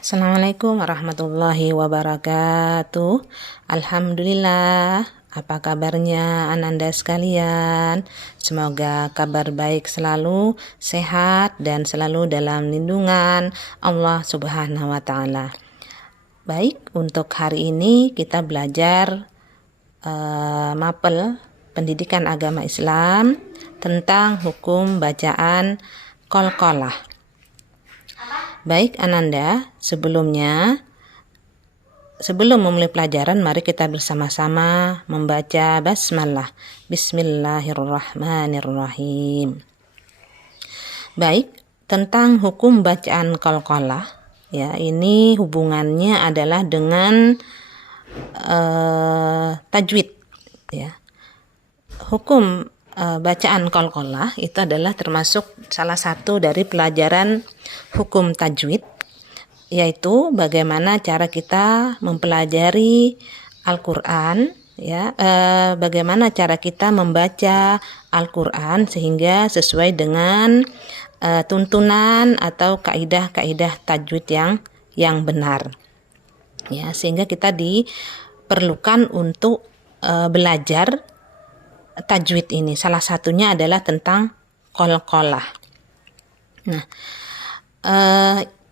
Assalamualaikum warahmatullahi wabarakatuh. Alhamdulillah, apa kabarnya Ananda sekalian? Semoga kabar baik selalu, sehat dan selalu dalam lindungan Allah Subhanahu wa taala. Baik, untuk hari ini kita belajar mapel pendidikan agama Islam tentang hukum bacaan qalqalah. Baik Ananda, sebelum memulai pelajaran, mari kita bersama-sama membaca basmalah. Bismillahirrahmanirrahim. Baik, tentang hukum bacaan qalqalah, ya, ini hubungannya adalah dengan tajwid, ya. Hukum bacaan qalqalah itu adalah termasuk salah satu dari pelajaran hukum tajwid, yaitu bagaimana cara kita mempelajari Al-Quran, ya, bagaimana cara kita membaca Al-Quran sehingga sesuai dengan tuntunan atau kaidah-kaidah tajwid yang benar, ya, sehingga kita diperlukan untuk belajar tajwid ini. Salah satunya adalah tentang qalqalah. Nah,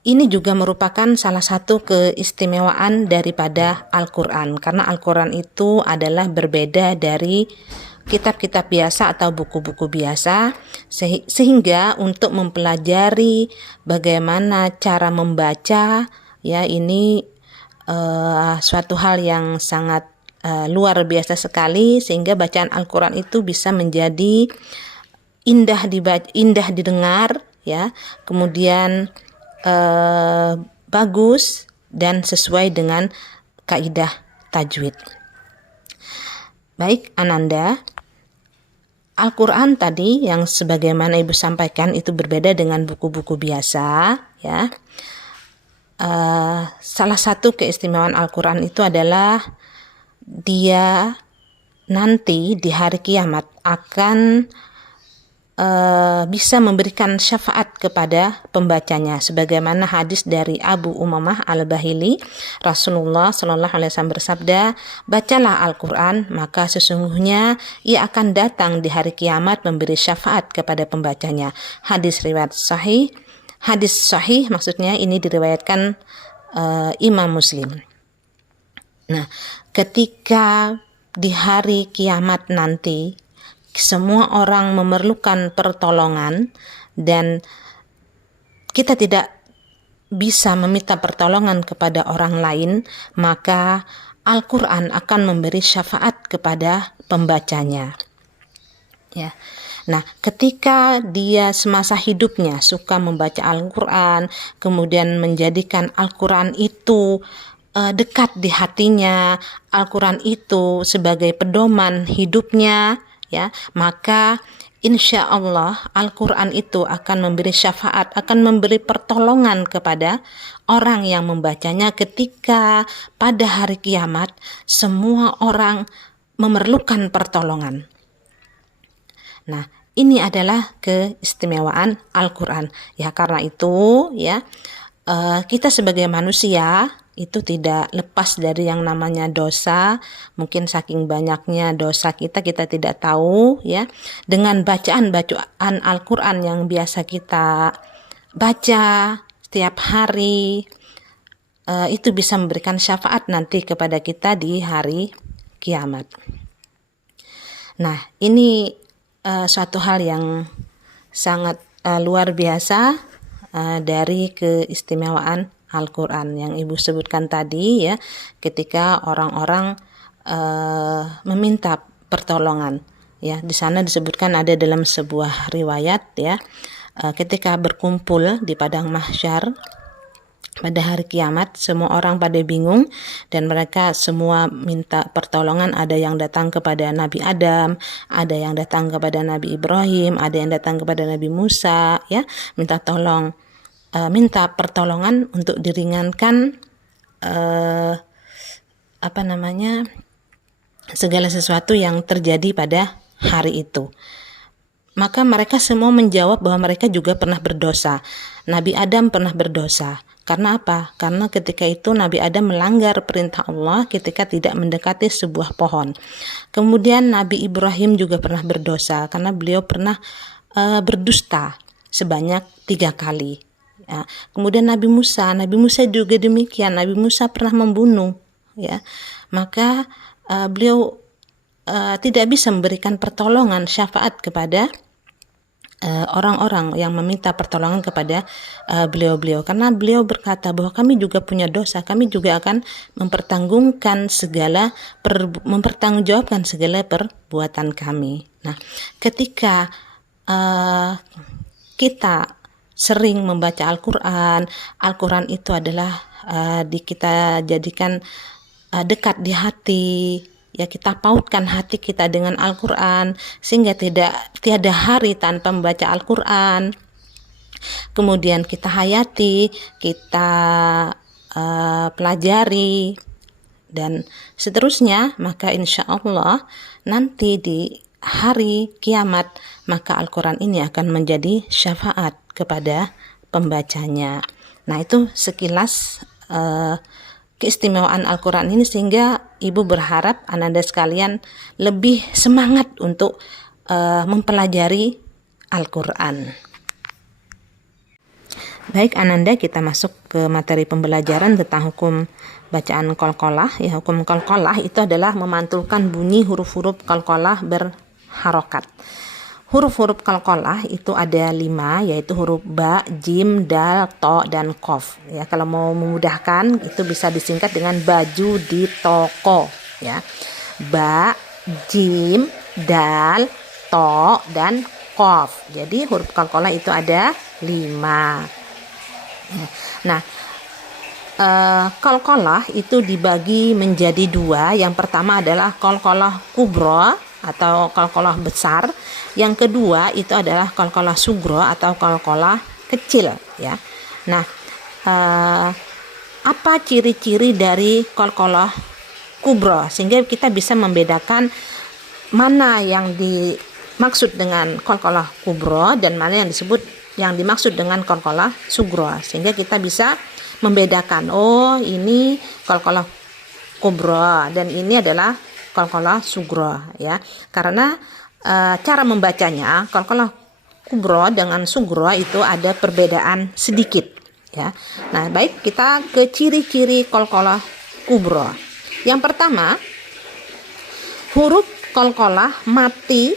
ini juga merupakan salah satu keistimewaan daripada Al-Quran, karena Al-Quran itu adalah berbeda dari kitab-kitab biasa atau buku-buku biasa, sehingga untuk mempelajari bagaimana cara membaca, ya, ini suatu hal yang sangat luar biasa sekali, sehingga bacaan Al-Quran itu bisa menjadi indah didengar, ya, kemudian bagus dan sesuai dengan kaidah tajwid. Baik Ananda, Al-Quran tadi yang sebagaimana Ibu sampaikan itu berbeda dengan buku-buku biasa, ya. Salah satu keistimewaan Al-Quran itu adalah dia nanti di hari kiamat akan bisa memberikan syafaat kepada pembacanya, sebagaimana hadis dari Abu Umamah Al-Bahili, Rasulullah Shallallahu Alaihi Wasallam bersabda, bacalah Al-Quran, maka sesungguhnya ia akan datang di hari kiamat memberi syafaat kepada pembacanya. Hadis riwayat sahih. Hadis sahih maksudnya ini diriwayatkan Imam Muslim. Nah, ketika di hari kiamat nanti semua orang memerlukan pertolongan dan kita tidak bisa meminta pertolongan kepada orang lain, maka Al-Quran akan memberi syafaat kepada pembacanya, ya. Nah, ketika dia semasa hidupnya suka membaca Al-Quran, kemudian menjadikan Al-Quran itu dekat di hatinya, Al-Quran itu sebagai pedoman hidupnya, ya, maka insya Allah Al-Quran itu akan memberi syafaat, akan memberi pertolongan kepada orang yang membacanya ketika pada hari kiamat semua orang memerlukan pertolongan. Nah, ini adalah keistimewaan Al-Quran, ya. Karena itu, ya, kita sebagai manusia itu tidak lepas dari yang namanya dosa. Mungkin saking banyaknya dosa kita tidak tahu, ya. Dengan bacaan Al-Quran yang biasa kita baca setiap hari, itu bisa memberikan syafaat nanti kepada kita di hari kiamat. Nah, ini suatu hal yang sangat luar biasa dari keistimewaan Al-Quran yang Ibu sebutkan tadi, ya, ketika orang-orang meminta pertolongan, ya. Di sana disebutkan ada dalam sebuah riwayat, ya, ketika berkumpul di padang mahsyar pada hari kiamat, semua orang pada bingung dan mereka semua minta pertolongan. Ada yang datang kepada Nabi Adam, ada yang datang kepada Nabi Ibrahim, ada yang datang kepada Nabi Musa, ya, minta pertolongan untuk diringankan segala sesuatu yang terjadi pada hari itu. Maka mereka semua menjawab bahwa mereka juga pernah berdosa. Nabi Adam pernah berdosa. Karena apa? Karena ketika itu Nabi Adam melanggar perintah Allah ketika tidak mendekati sebuah pohon. Kemudian Nabi Ibrahim juga pernah berdosa karena beliau pernah berdusta sebanyak 3 kali. Ya. Kemudian Nabi Musa juga demikian. Nabi Musa pernah membunuh, ya. Maka beliau tidak bisa memberikan pertolongan syafaat kepada orang-orang yang meminta pertolongan kepada beliau-beliau, karena beliau berkata bahwa kami juga punya dosa, kami juga akan mempertanggungjawabkan segala perbuatan kami. Nah, ketika kita sering membaca Al-Quran itu adalah kita jadikan dekat di hati. Ya, kita pautkan hati kita dengan Al-Quran sehingga tiada hari tanpa membaca Al-Quran. Kemudian kita hayati, kita pelajari dan seterusnya, maka insya Allah nanti di hari kiamat maka Al-Quran ini akan menjadi syafaat kepada pembacanya. Nah, itu sekilas keistimewaan Al-Quran ini, sehingga Ibu berharap Ananda sekalian lebih semangat untuk mempelajari Al-Quran. Baik Ananda, kita masuk ke materi pembelajaran tentang hukum bacaan qalqalah. Ya, hukum qalqalah itu adalah memantulkan bunyi huruf-huruf qalqalah berharokat. Huruf-huruf qalqalah itu ada 5, yaitu huruf ba, jim, dal, to, dan qaf. Ya, kalau mau memudahkan itu bisa disingkat dengan baju di toko. Ya, ba, jim, dal, to, dan qaf. Jadi huruf qalqalah itu ada 5. Nah, qalqalah itu dibagi menjadi 2. Yang pertama adalah qalqalah kubra atau qalqalah besar. Yang kedua itu adalah qalqalah sugra atau qalqalah kecil, ya. Nah, apa ciri-ciri dari qalqalah kubra sehingga kita bisa membedakan mana yang dimaksud dengan qalqalah kubra dan mana yang dimaksud dengan qalqalah sugra, sehingga kita bisa membedakan, oh ini qalqalah kubra dan ini adalah qalqalah sugra, ya. Karena cara membacanya qalqalah kubra dengan sugra itu ada perbedaan sedikit, ya. Nah, baik, kita ke ciri-ciri qalqalah kubra. Yang pertama, huruf qalqalah mati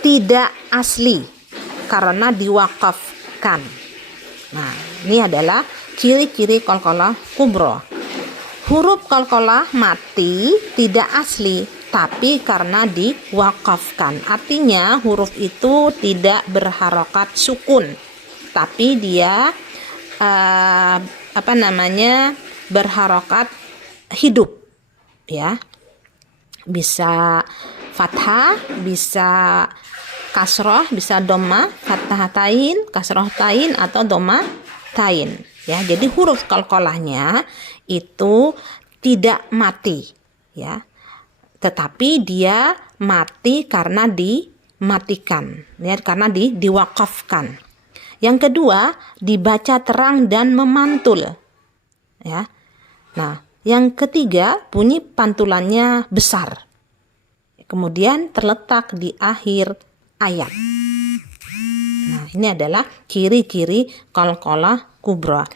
tidak asli karena diwakafkan. Nah, ini adalah ciri-ciri qalqalah kubra. Huruf qalqalah mati tidak asli, tapi karena diwakafkan. Artinya huruf itu tidak berharokat sukun, tapi dia berharokat hidup, ya. Bisa fathah, bisa kasroh, bisa dhamma, fathah tain, kasroh tain, atau dhamma tain, ya. Jadi huruf qalqalahnya itu tidak mati, ya, tetapi dia mati karena dimatikan, ya, karena diwakafkan. Yang kedua, dibaca terang dan memantul, ya. Nah, yang ketiga, bunyi pantulannya besar, kemudian terletak di akhir ayat. Nah, ini adalah ciri-ciri qalqalah kubra.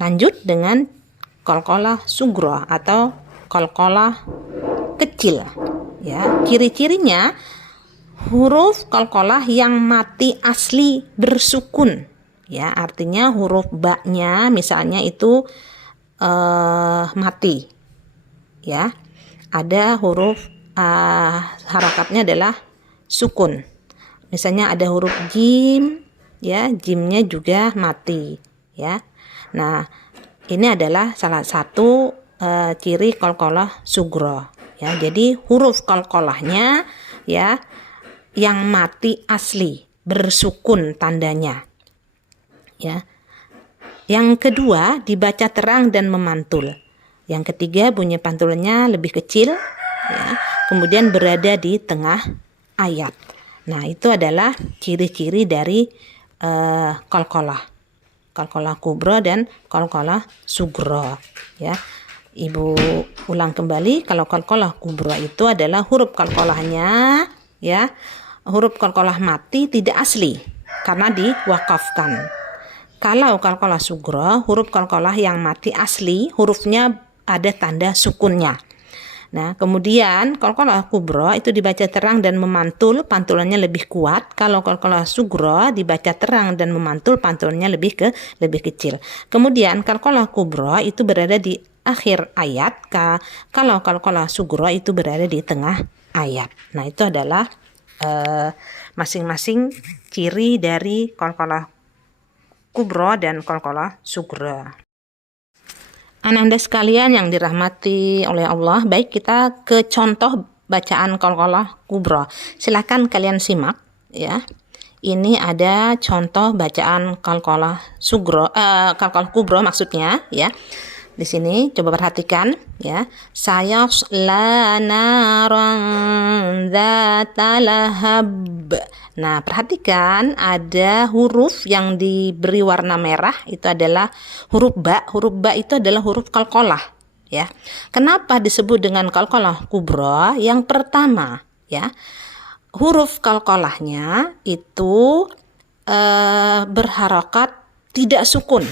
Lanjut dengan qalqalah sugra atau qalqalah kecil, ya. Ciri-cirinya huruf qalqalah yang mati asli bersukun, ya. Artinya huruf ba-nya misalnya itu mati, ya. Ada huruf harakatnya adalah sukun. Misalnya ada huruf jim, ya, jimnya juga mati, ya. Nah, ini adalah salah satu ciri qalqalah sugra, ya. Jadi huruf qalqalahnya, ya, yang mati asli bersukun tandanya, ya. Yang kedua, dibaca terang dan memantul. Yang ketiga, bunyi pantulannya lebih kecil, ya. Kemudian berada di tengah ayat. Nah, itu adalah ciri-ciri dari qalqalah. qalqalah kubra dan qalqalah sugra, ya. Ibu ulang kembali, kalau qalqalah kubra itu adalah huruf qalqalahnya, ya, huruf qalqalah mati tidak asli karena diwakafkan. Kalau qalqalah sugra, huruf qalqalah yang mati asli, hurufnya ada tanda sukunnya. Nah, kemudian qalqalah kubra itu dibaca terang dan memantul, pantulannya lebih kuat. Kalau qalqalah sugra dibaca terang dan memantul, pantulannya lebih kecil. Kemudian qalqalah kubra itu berada di akhir ayat, kalau qalqalah sugra itu berada di tengah ayat. Nah, itu adalah masing-masing ciri dari qalqalah kubra dan qalqalah sugra. Ananda sekalian yang dirahmati oleh Allah, baik kita ke contoh bacaan qalqalah kubra. Silakan kalian simak, ya. Ini ada contoh bacaan qalqalah sugra, qalqalah kubra maksudnya, ya. Di sini coba perhatikan, ya. Sayasla naran dzata lahab. Nah, perhatikan ada huruf yang diberi warna merah, itu adalah huruf ba. Huruf ba itu adalah huruf qalqalah, ya. Kenapa disebut dengan qalqalah kubra? Yang pertama, ya, huruf qalqalahnya itu berharokat tidak sukun.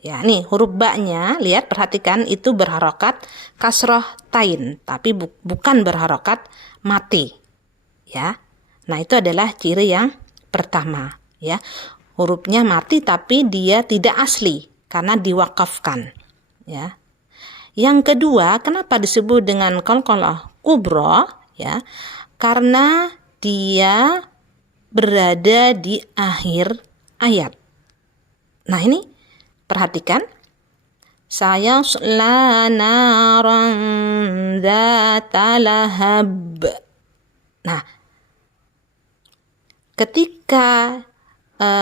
Ya, nih huruf ba-nya, lihat, perhatikan, itu berharokat kasroh tain, tapi bukan berharokat mati, ya. Nah, itu adalah ciri yang pertama, ya. Hurufnya mati tapi dia tidak asli karena diwakafkan, ya. Yang kedua, kenapa disebut dengan qalqalah kubra, ya? Karena dia berada di akhir ayat. Nah, ini perhatikan, sayasla naran dzata lahab. Nah, ketika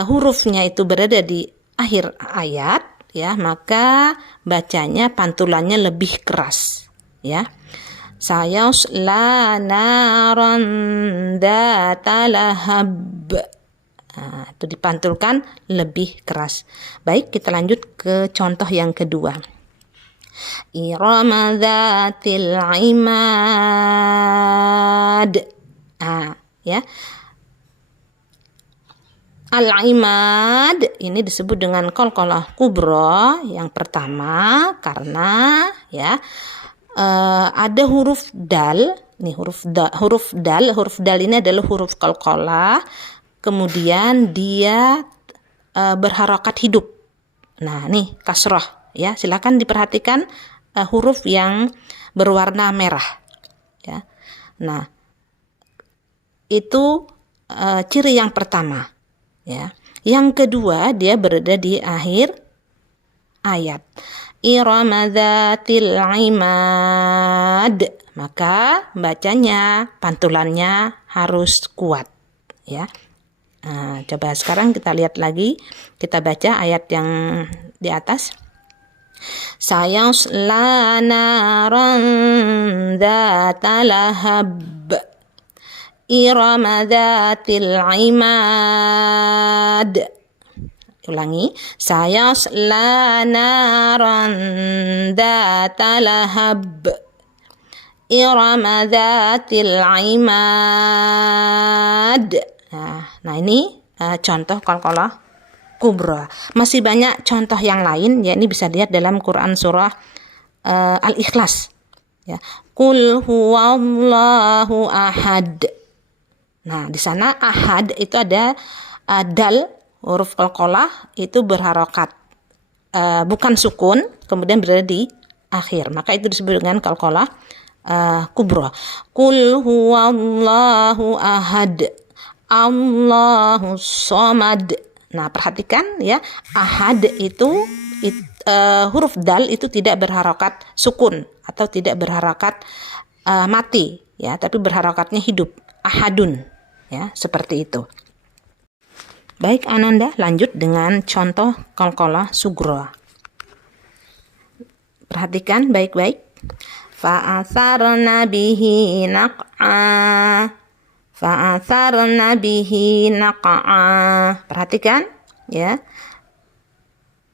hurufnya itu berada di akhir ayat, ya, maka bacanya pantulannya lebih keras, ya. Sayasla naran dzata lahab. Nah, itu dipantulkan lebih keras. Baik, kita lanjut ke contoh yang kedua. Irama dzatil imad. Ya. Al-imad ini disebut dengan qalqalah kubra yang pertama karena, ya, ada huruf dal. Nih huruf dal ini adalah huruf qalqalah. Kemudian dia berharokat hidup. Nah, nih kasroh, ya. Silakan diperhatikan huruf yang berwarna merah, ya. Nah, itu ciri yang pertama, ya. Yang kedua, dia berada di akhir ayat. Irama dzatil imad. Maka bacanya, pantulannya harus kuat, ya. Nah, coba sekarang kita lihat lagi, kita baca ayat yang di atas. Sayasla naran dzata lahab. Irama dzatil imad. Ulangi, sayasla naran dzata lahab. Irama dzatil imad. Nah, ini contoh qalqalah kubra. Masih banyak contoh yang lain, ya. Ini bisa dilihat dalam Quran surah Al-Ikhlas, ya. Qul huwallahu ahad. Nah, di sana ahad itu ada dal, huruf qalqalah itu berharokat, bukan sukun, kemudian berada di akhir. Maka itu disebut dengan qalqalah kubra. Qul huwallahu ahad. Allahus somad. Nah, perhatikan, ya, ahad itu huruf dal itu tidak berharokat sukun atau tidak berharokat mati, ya, tapi berharokatnya hidup, ahadun, ya, seperti itu. Baik, Ananda, lanjut dengan contoh qalqalah sugra. Perhatikan baik-baik. Fa'atharna bihi naq'a. Fa'atharna bihi naq'a. Perhatikan, ya.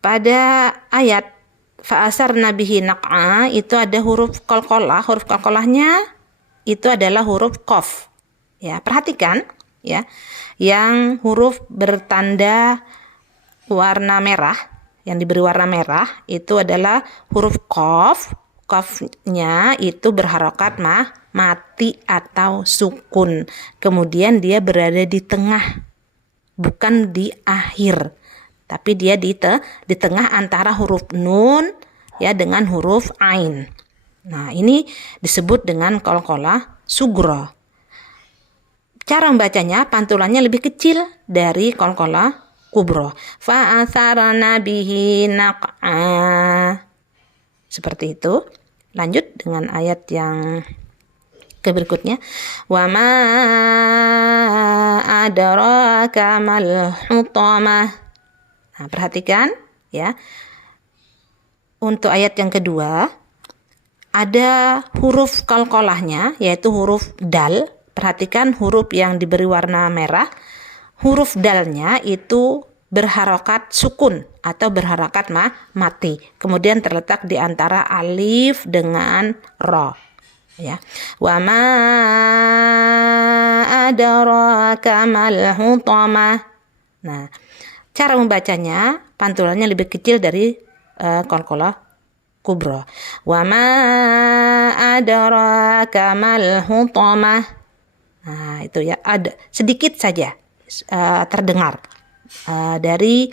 pada ayat fa'asarna bihi naq'a itu ada huruf qalqalah. Huruf qalqalahnya itu adalah huruf qaf. Ya, perhatikan ya. Yang huruf bertanda warna merah, yang diberi warna merah itu adalah huruf qaf. Qafnya itu berharokat mati atau sukun. Kemudian dia berada di tengah, bukan di akhir, tapi dia di tengah antara huruf nun ya dengan huruf ain. Nah, ini disebut dengan qalqalah sughra. Cara membacanya, pantulannya lebih kecil dari qalqalah kubra. Fa'atharna bihi naq'a. Seperti itu. Lanjut dengan ayat yang berikutnya. Wa ma adraka mal hutamah. Nah, perhatikan ya. Untuk ayat yang kedua ada huruf qalqalahnya yaitu huruf dal. Perhatikan huruf yang diberi warna merah. Huruf dalnya itu berharokat sukun atau berharokat mati. Kemudian terletak di antara alif dengan ra. Ya. Wa ma adraka mal hutamah. Nah, cara membacanya pantulannya lebih kecil dari qalqalah kubra. Wa ma adraka mal hutamah. Nah, itu ya, ada sedikit saja terdengar dari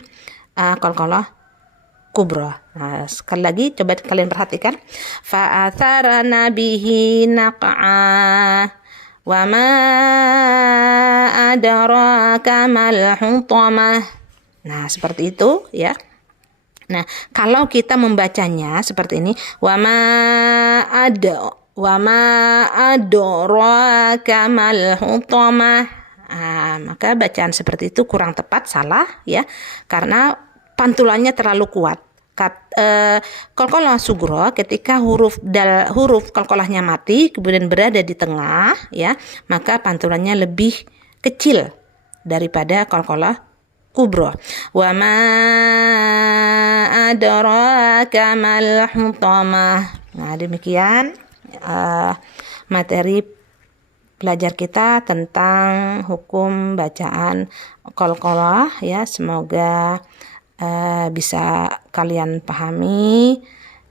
qalqalah kubra. Nah, sekali lagi coba kalian perhatikan. Fa'atharna bihi naq'a wa ma adraka mal hutamah. Nah, seperti itu ya. Nah, kalau kita membacanya seperti ini, wa ma adraka mal hutamah. Maka bacaan seperti itu kurang tepat, salah ya, karena pantulannya terlalu kuat. Qalqalah sughra ketika huruf qalqalahnya mati kemudian berada di tengah ya, maka pantulannya lebih kecil daripada qalqalah kubra. Wa ma adraka mal hutamah. Nah, demikian materi belajar kita tentang hukum bacaan qalqalah ya. Semoga bisa kalian pahami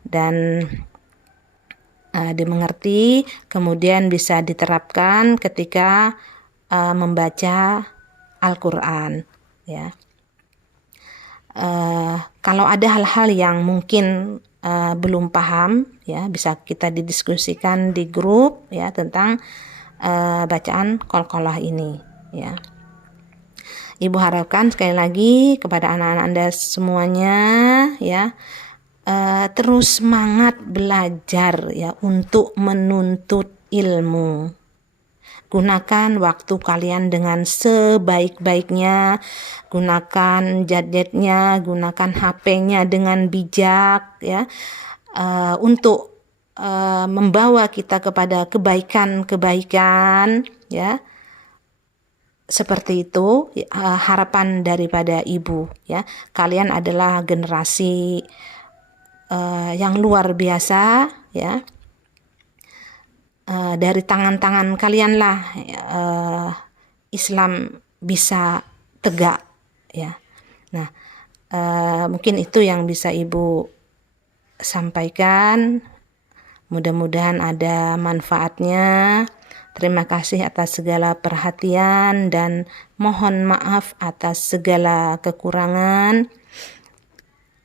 dan dimengerti, kemudian bisa diterapkan ketika membaca Al-Quran ya. Kalau ada hal-hal yang mungkin belum paham ya, bisa kita didiskusikan di grup ya tentang bacaan qalqalah ini ya. Ibu harapkan sekali lagi kepada anak-anak Anda semuanya ya, terus semangat belajar ya untuk menuntut ilmu. Gunakan waktu kalian dengan sebaik-baiknya, gunakan gadgetnya, gunakan HP-nya dengan bijak ya, untuk membawa kita kepada kebaikan-kebaikan ya. Seperti itu harapan daripada ibu ya. Kalian adalah generasi yang luar biasa ya. Dari tangan-tangan kalianlah Islam bisa tegak ya. Nah, mungkin itu yang bisa ibu sampaikan. Mudah-mudahan ada manfaatnya. Terima kasih atas segala perhatian dan mohon maaf atas segala kekurangan.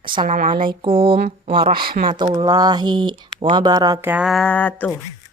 Assalamualaikum warahmatullahi wabarakatuh.